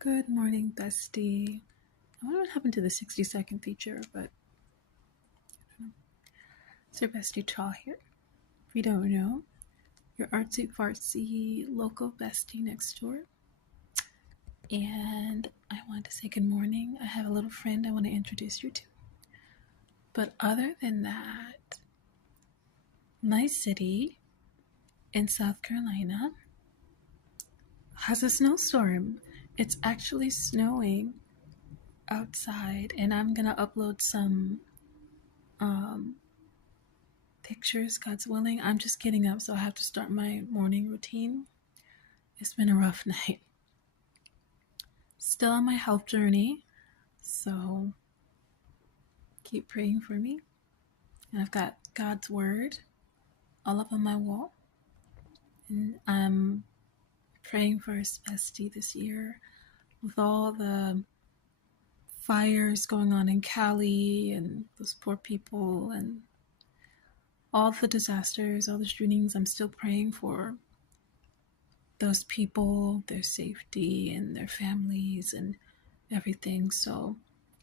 Good morning, bestie. I wonder what happened to the 60-second feature, but it's your bestie Chaw here. If you don't know, your artsy fartsy local bestie next door. And I want to say good morning. I have a little friend I want to introduce you to. But other than that, my city in South Carolina has a snowstorm. It's actually snowing outside, and I'm gonna upload some pictures, God's willing. I'm just getting up, so I have to start my morning routine. It's been a rough night. Still on my health journey, so keep praying for me. And I've got God's word all up on my wall, and I'm praying for His bestie this year with all the fires going on in Cali and those poor people and all the disasters, all the shootings. I'm still praying for those people, their safety and their families and everything. So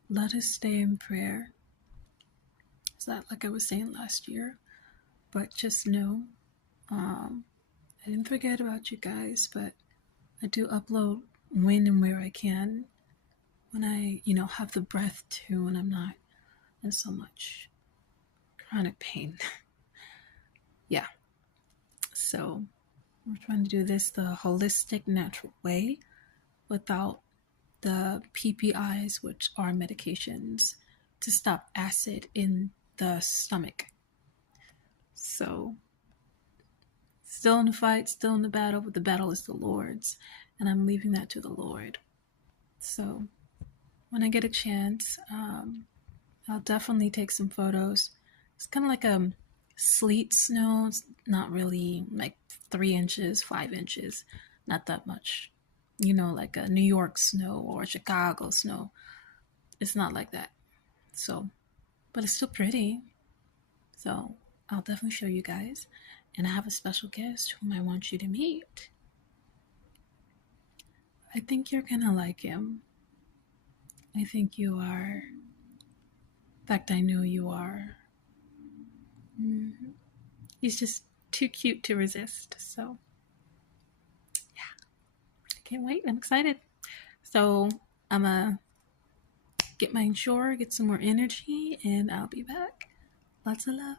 let us stay in prayer. It's not like I was saying last year, but just know I didn't forget about you guys, but I do upload when and where I can, when I have the breath to, when I'm not in so much chronic pain. Yeah, so we're trying to do this the holistic, natural way without the PPIs, which are medications to stop acid in the stomach. So, still in the fight, still in the battle, but the battle is the Lord's, and I'm leaving that to the Lord. So, when I get a chance, I'll definitely take some photos. It's kind of like a sleet snow. It's not really like 3 inches, 5 inches, not that much. Like a New York snow or Chicago snow. It's not like that. So, but it's still pretty. So, I'll definitely show you guys. And I have a special guest whom I want you to meet. I think you're gonna like him. I think you are. In fact, I know you are. He's just too cute to resist. So, yeah. I can't wait. I'm excited. So, I'm gonna get my insurer, get some more energy, and I'll be back. Lots of love.